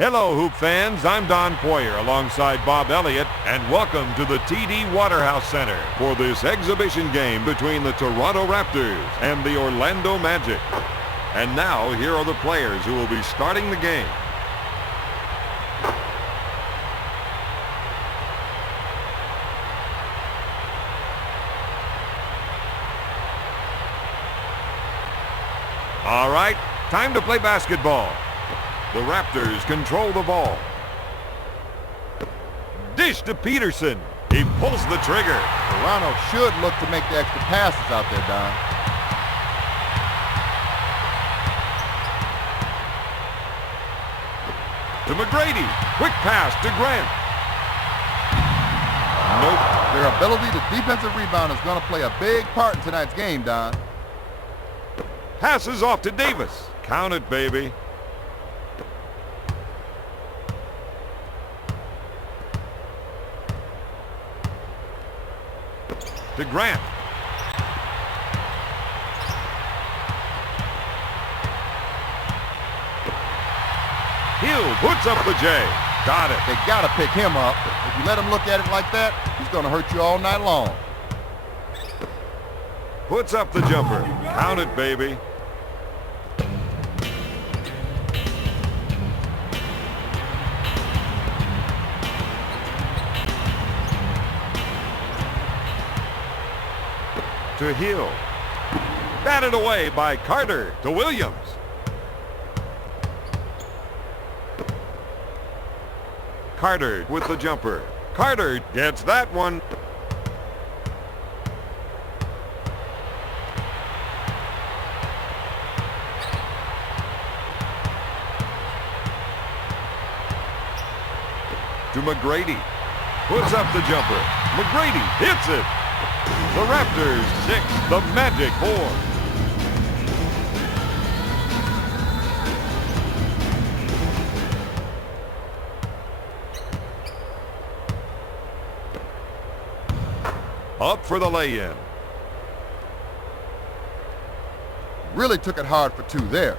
Hello, Hoop fans. I'm Don Poyer alongside Bob Elliott, and welcome to the TD Waterhouse Center for this exhibition game between the Toronto Raptors and the Orlando Magic. And now, here are the players who will be starting the game. All right, time to play basketball. The Raptors control the ball. Dish to Peterson. He pulls the trigger. Toronto should look to make the extra passes out there, Don. To McGrady. Quick pass to Grant. Nope. Their ability to defensive rebound is going to play a big part in tonight's game, Don. Passes off to Davis. Count it, baby. To Grant. Hill puts up the J. Got it. They got to pick him up. If you let him look at it like that, he's going to hurt you all night long. Puts up the jumper. Count it, baby. To Hill. Batted away by Carter to Williams. Carter with the jumper. Carter gets that one. To McGrady. Puts up the jumper. McGrady hits it. The Raptors 6, the Magic 4. Up for the lay-in. Really took it hard for two there.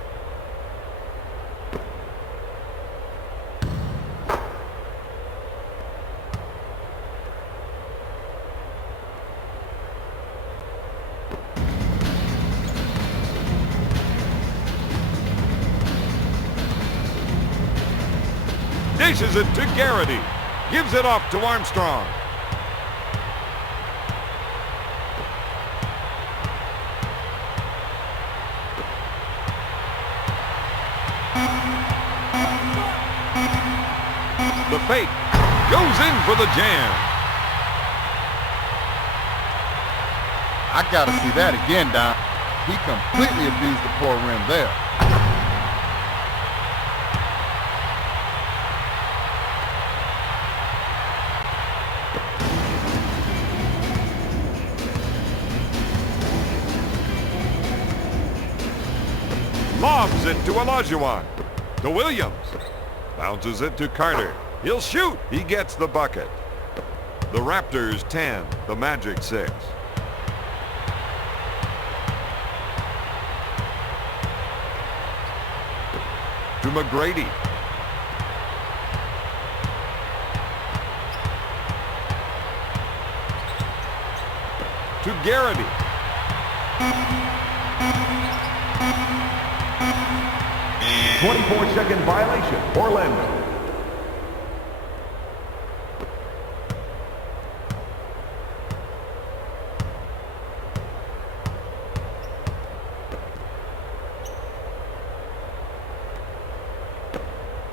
Dishes it to Garrity. Gives it off to Armstrong. The fake goes in for the jam. I got to see that again, Don. He completely abused the poor rim there. Lobs it to Olajuwon. To Williams. Bounces it to Carter. He'll shoot. He gets the bucket. The Raptors 10, the Magic 6. To McGrady. To Garrity. 24-second violation, Orlando.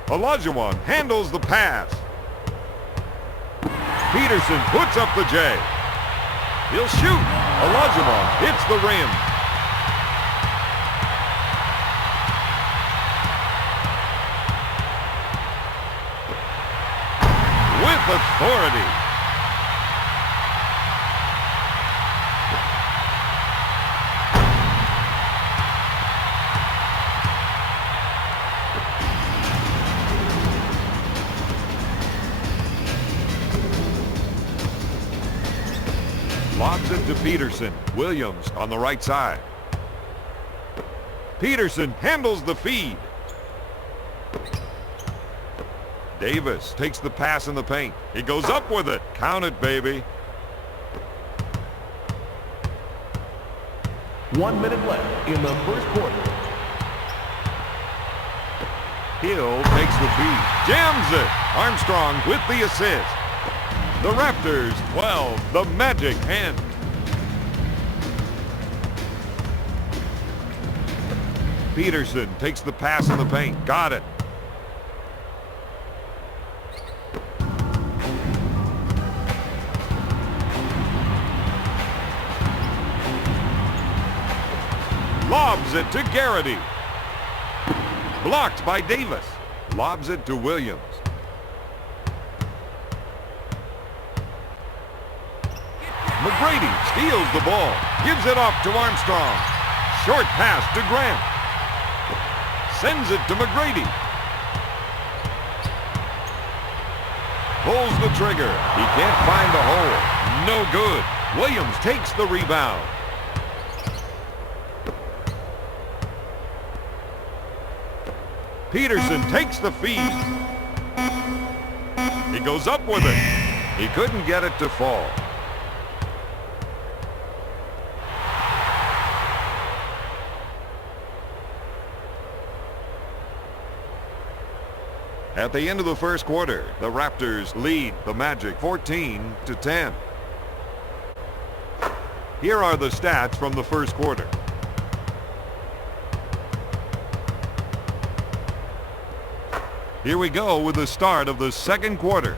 Olajuwon handles the pass. Peterson puts up the J. He'll shoot. Olajuwon hits the rim. With authority. Lobs it to Peterson. Williams on the right side. Peterson handles the feed. Davis takes the pass in the paint. He goes up with it. Count it, baby. 1 minute left in the first quarter. Hill takes the feed. Jams it. Armstrong with the assist. The Raptors 12. The Magic 10. Peterson takes the pass in the paint. Got it. Lobs it to Garrity. Blocked by Davis. Lobs it to Williams. McGrady steals the ball. Gives it off to Armstrong. Short pass to Grant. Sends it to McGrady. Pulls the trigger. He can't find the hole. No good. Williams takes the rebound. Peterson takes the feed. He goes up with it. He couldn't get it to fall. At the end of the first quarter, the Raptors lead the Magic 14-10. Here are the stats from the first quarter. Here we go with the start of the second quarter.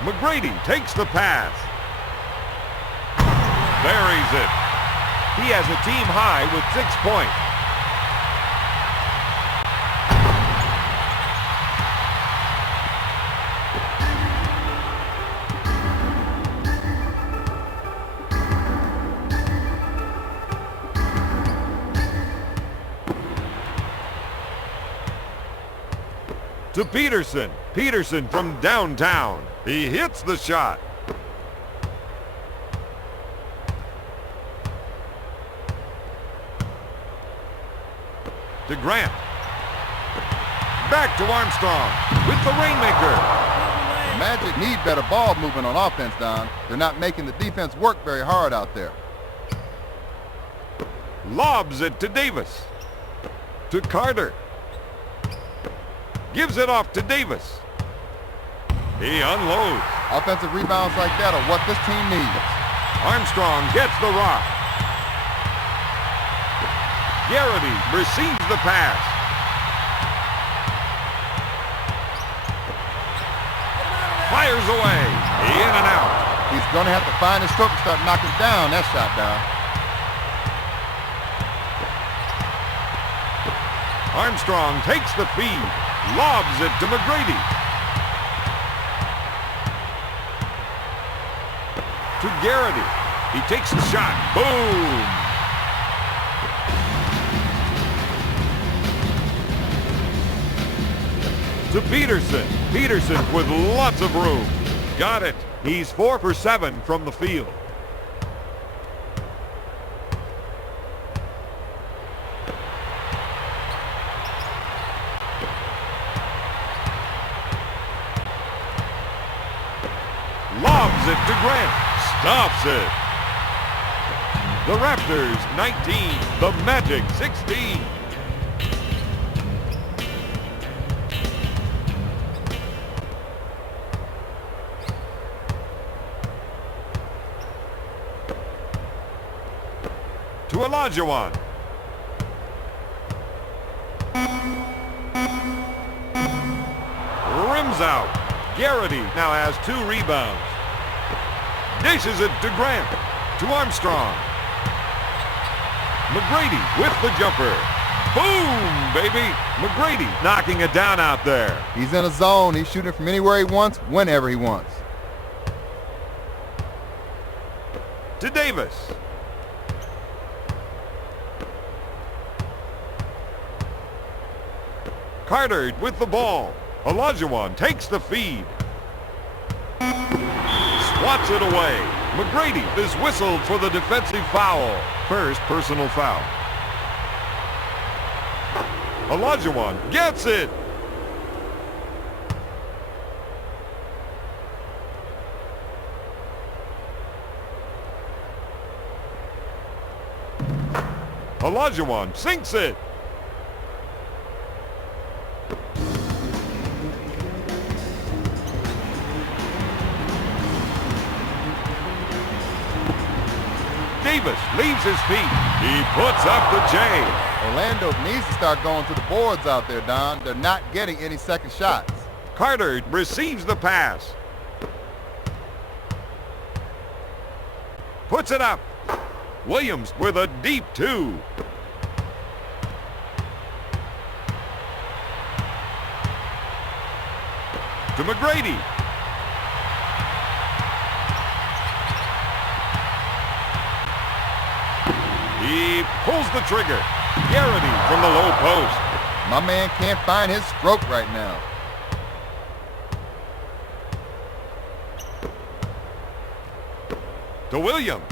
McGrady takes the pass. Buries it. He has a team high with 6 points. To Peterson. Peterson from downtown. He hits the shot. To Grant. Back to Armstrong with the rainmaker. The Magic need better ball movement on offense, Don. They're not making the defense work very hard out there. Lobs it to Davis. To Carter. Gives it off to Davis. He unloads. Offensive rebounds like that are what this team needs. Armstrong gets the rock. Garrity receives the pass. Fires away. In and out. He's going to have to find his stroke and start knocking down that shot down. Armstrong takes the feed. Lobs it to McGrady. To Garrity. He takes the shot. Boom! To Peterson. Peterson with lots of room. Got it. He's 4 for 7 from the field. Lobs it to Grant. Stops it. The Raptors 19. The Magic 16. To Olajuwon. Rims out. Garrity now has 2 rebounds. Dishes it to Grant. To Armstrong. McGrady with the jumper. Boom, baby. McGrady knocking it down out there. He's in a zone. He's shooting from anywhere he wants, whenever he wants. To Davis. Carter with the ball. Olajuwon takes the feed. Swats it away. McGrady is whistled for the defensive foul. First personal foul. Olajuwon gets it. Olajuwon sinks it. Davis leaves his feet. He puts up the J. Orlando needs to start going to the boards out there, Don. They're not getting any second shots. Carter receives the pass. Puts it up. Williams with a deep two. To McGrady. He pulls the trigger. Garrity from the low post. My man can't find his stroke right now. To Williams.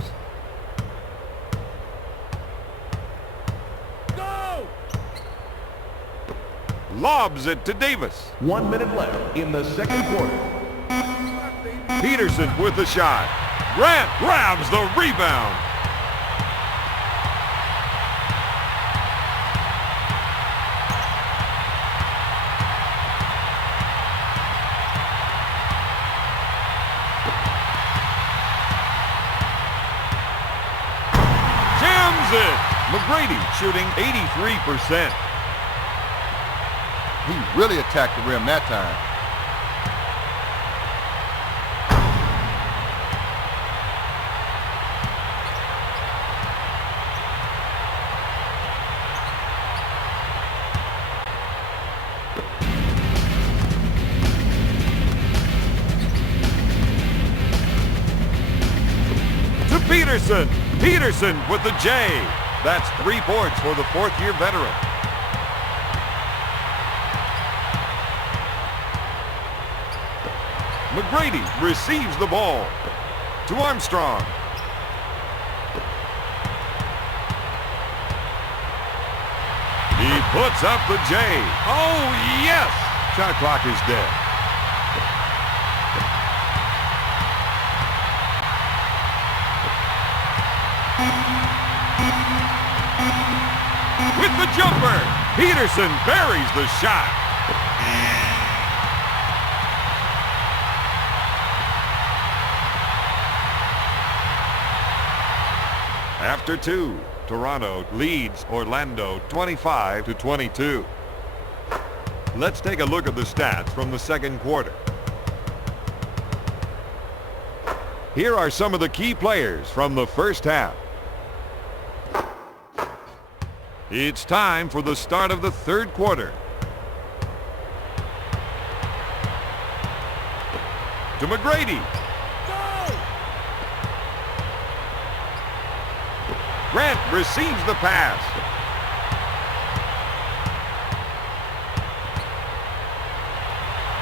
Go! Lobs it to Davis. 1 minute left in the second quarter. Peterson with the shot. Grant grabs the rebound. It. McGrady shooting 83%. He really attacked the rim that time. To Peterson. Peterson with the J. That's 3 boards for the fourth-year veteran. McGrady receives the ball. To Armstrong. He puts up the J. Oh, yes! Shot clock is dead. With the jumper, Peterson buries the shot. After 2, Toronto leads Orlando 25-22. Let's take a look at the stats from the second quarter. Here are some of the key players from the first half. It's time for the start of the third quarter. To McGrady. Go! Grant receives the pass.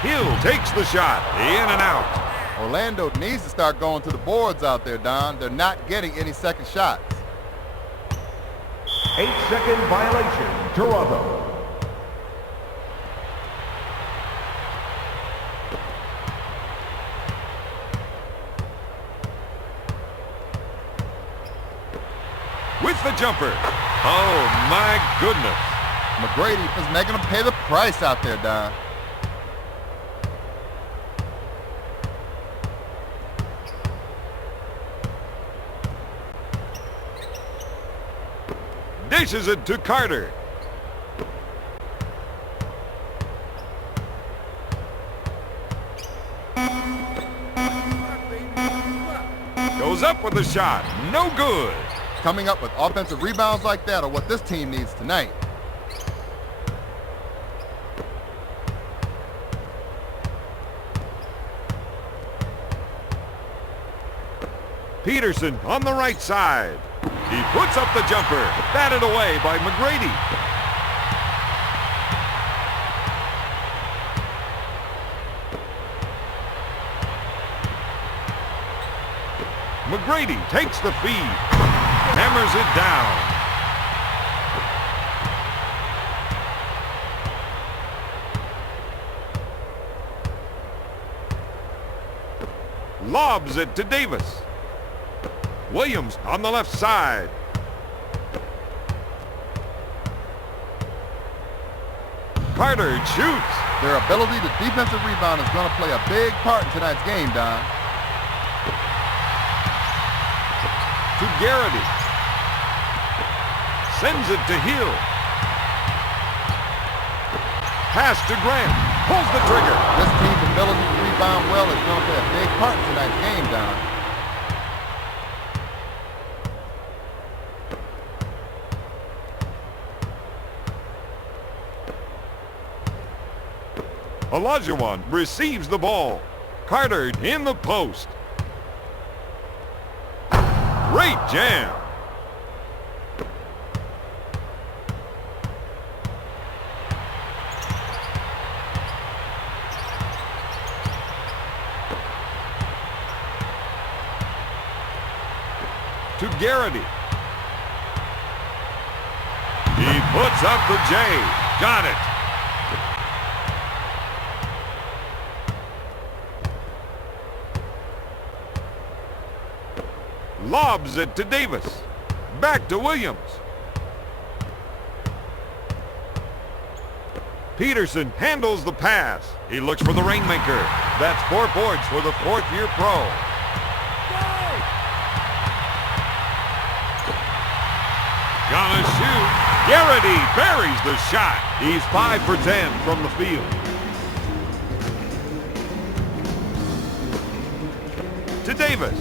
Hill takes the shot. In and out. Orlando needs to start going to the boards out there, Don. They're not getting any second shots. 8-second violation, Toronto. With the jumper. Oh, my goodness. McGrady is making them pay the price out there, Don. Dishes it to Carter. Goes up with a shot. No good. Coming up with offensive rebounds like that are what this team needs tonight. Peterson on the right side. He puts up the jumper. Batted away by McGrady. McGrady takes the feed. Hammers it down. Lobs it to Davis. Williams on the left side. Carter shoots. Their ability to defensive rebound is going to play a big part in tonight's game, Don. To Garrity. Sends it to Hill. Pass to Grant. Pulls the trigger. This team's ability to rebound well is going to play a big part in tonight's game, Don. Olajuwon receives the ball. Carter in the post. Great jam. To Garrity. He puts up the J. Got it. Lobs it to Davis. Back to Williams. Peterson handles the pass. He looks for the rainmaker. That's 4 points for the fourth-year pro. Gonna shoot. Garrity buries the shot. He's 5 for 10 from the field. To Davis.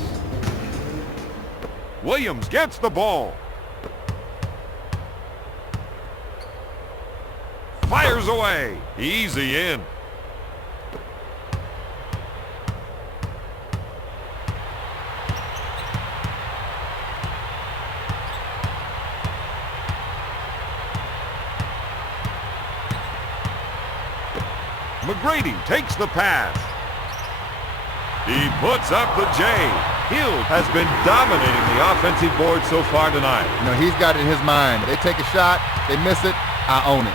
Williams gets the ball. Fires away. Easy in. McGrady takes the pass. He puts up the J. Hill has been dominating the offensive board so far tonight. You know, he's got it in his mind. They take a shot, they miss it, I own it.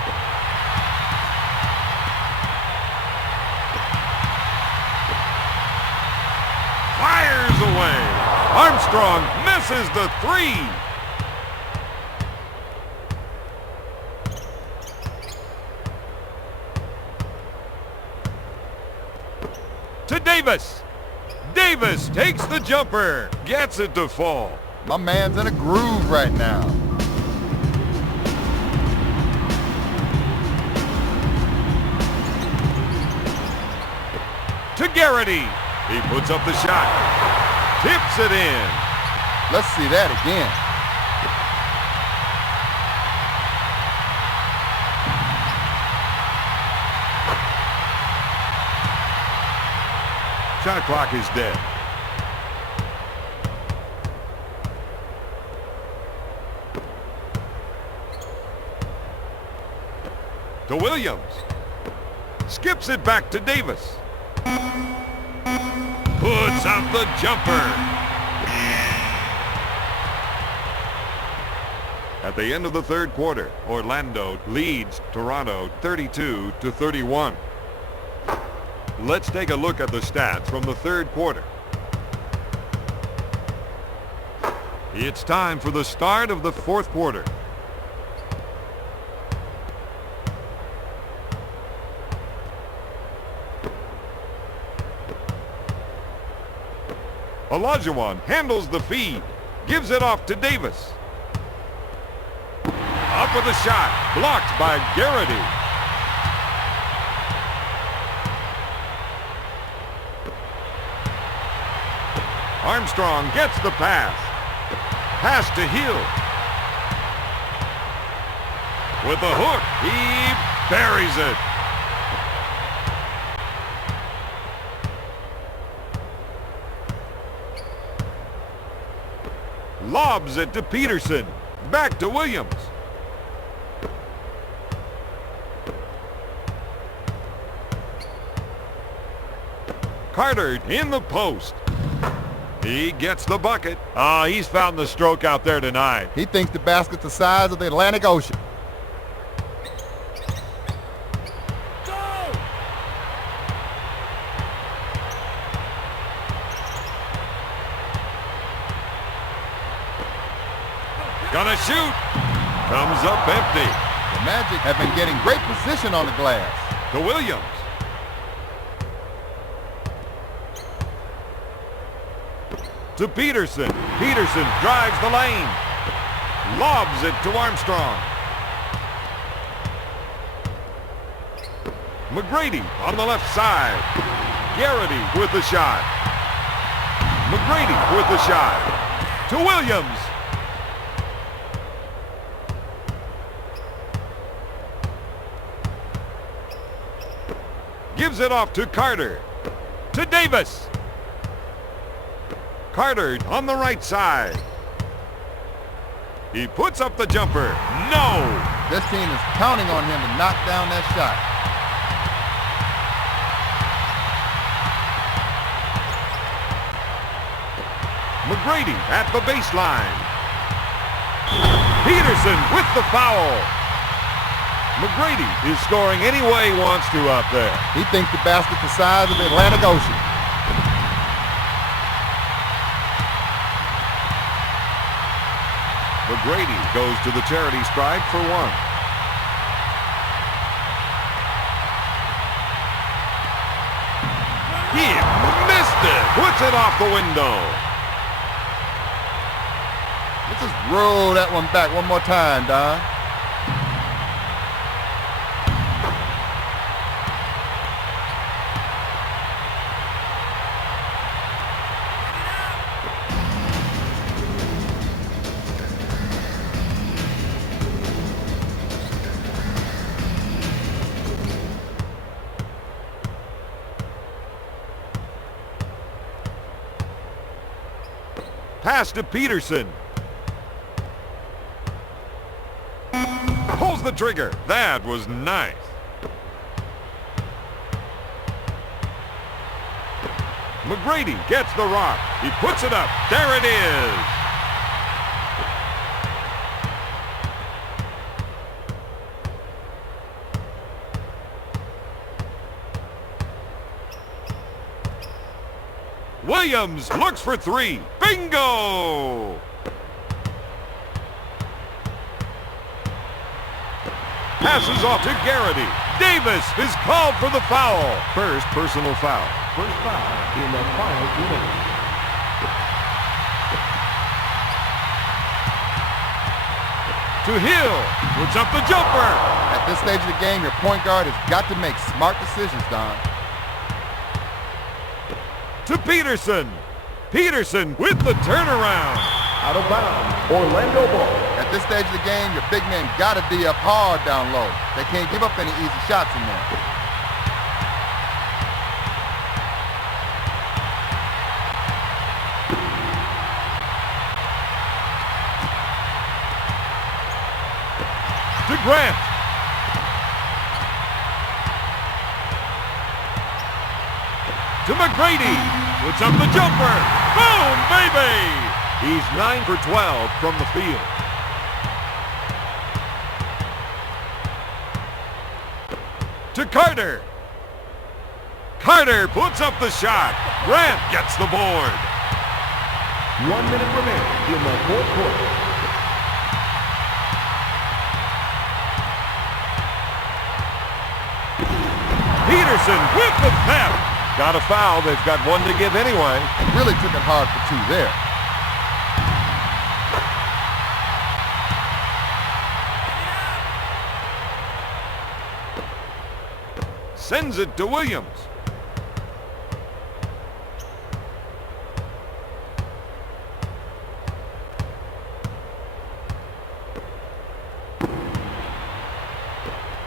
Fires away. Armstrong misses the 3. To Davis. Davis takes the jumper. Gets it to fall. My man's in a groove right now. To Garrity. He puts up the shot. Tips it in. Let's see that again. Shot clock is dead. To Williams. Skips it back to Davis. Puts up the jumper. At the end of the third quarter, Orlando leads Toronto 32-31. Let's take a look at the stats from the third quarter. It's time for the start of the fourth quarter. Olajuwon handles the feed, gives it off to Davis. Up with a shot, blocked by Garrity. Armstrong gets the pass. Pass to Hill. With the hook, he buries it. Lobs it to Peterson. Back to Williams. Carter in the post. He gets the bucket. He's found the stroke out there tonight. He thinks the basket's the size of the Atlantic Ocean. Gonna shoot. Comes up empty. The Magic have been getting great position on the glass. To Williams. To Peterson. Peterson drives the lane. Lobs it to Armstrong. McGrady on the left side. Garrity with the shot. McGrady with the shot. To Williams. Gives it off to Carter. To Davis. Carter on the right side. He puts up the jumper. No! This team is counting on him to knock down that shot. McGrady at the baseline. Peterson with the foul. McGrady is scoring any way he wants to out there. He thinks the basket's the size of the Atlantic Ocean. McGrady goes to the charity stripe for one. He missed it. Puts it off the window. Let's just roll that one back one more time, Don. Pass to Peterson. Pulls the trigger. That was nice. McGrady gets the rock. He puts it up. There it is. Williams looks for three. Bingo! Passes off to Garrity. Davis is called for the foul. First personal foul. First foul in the final 2 minutes. To Hill. Puts up the jumper. At this stage of the game, your point guard has got to make smart decisions, Don. To Peterson. Peterson with the turnaround. Out of bounds, Orlando ball. At this stage of the game, your big men got to be up hard down low. They can't give up any easy shots in there. To Grant. To McGrady. Puts up the jumper. Boom, baby! He's 9 for 12 from the field. To Carter. Carter puts up the shot. Grant gets the board. 1 minute remaining in the fourth quarter. Peterson with the theft. Got a foul. They've got one to give anyway. Really took it hard for two there. Sends it to Williams.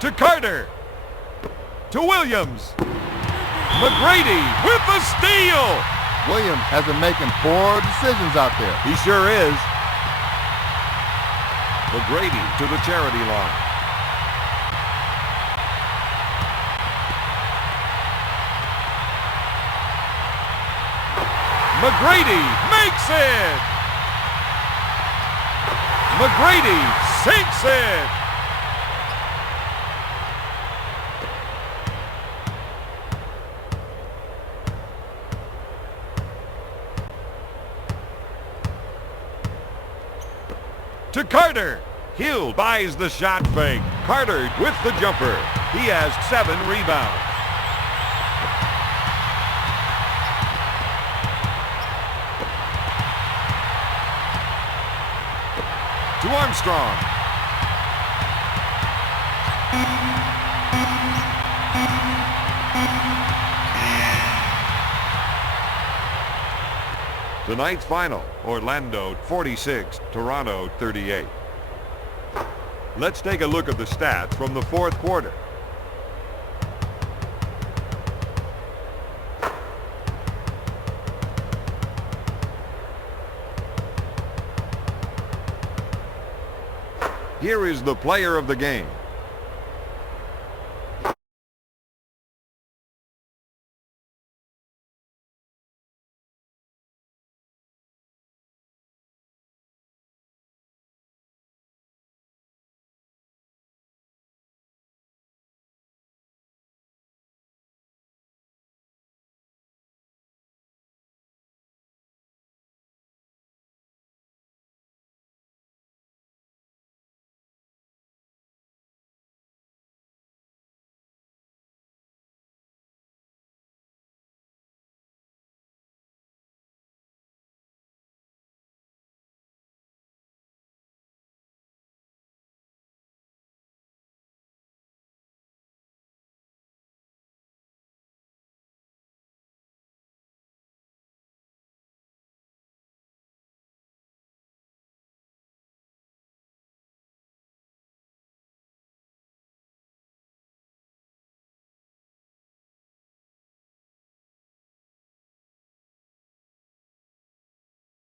To Carter. To Williams. McGrady with the steal. Williams has been making poor decisions out there. He sure is. McGrady to the charity line. McGrady makes it. McGrady sinks it. to Carter. Hill buys the shot fake. Carter with the jumper. He has 7 rebounds. To Armstrong. Tonight's final, Orlando 46, Toronto 38. Let's take a look at the stats from the fourth quarter. Here is the player of the game.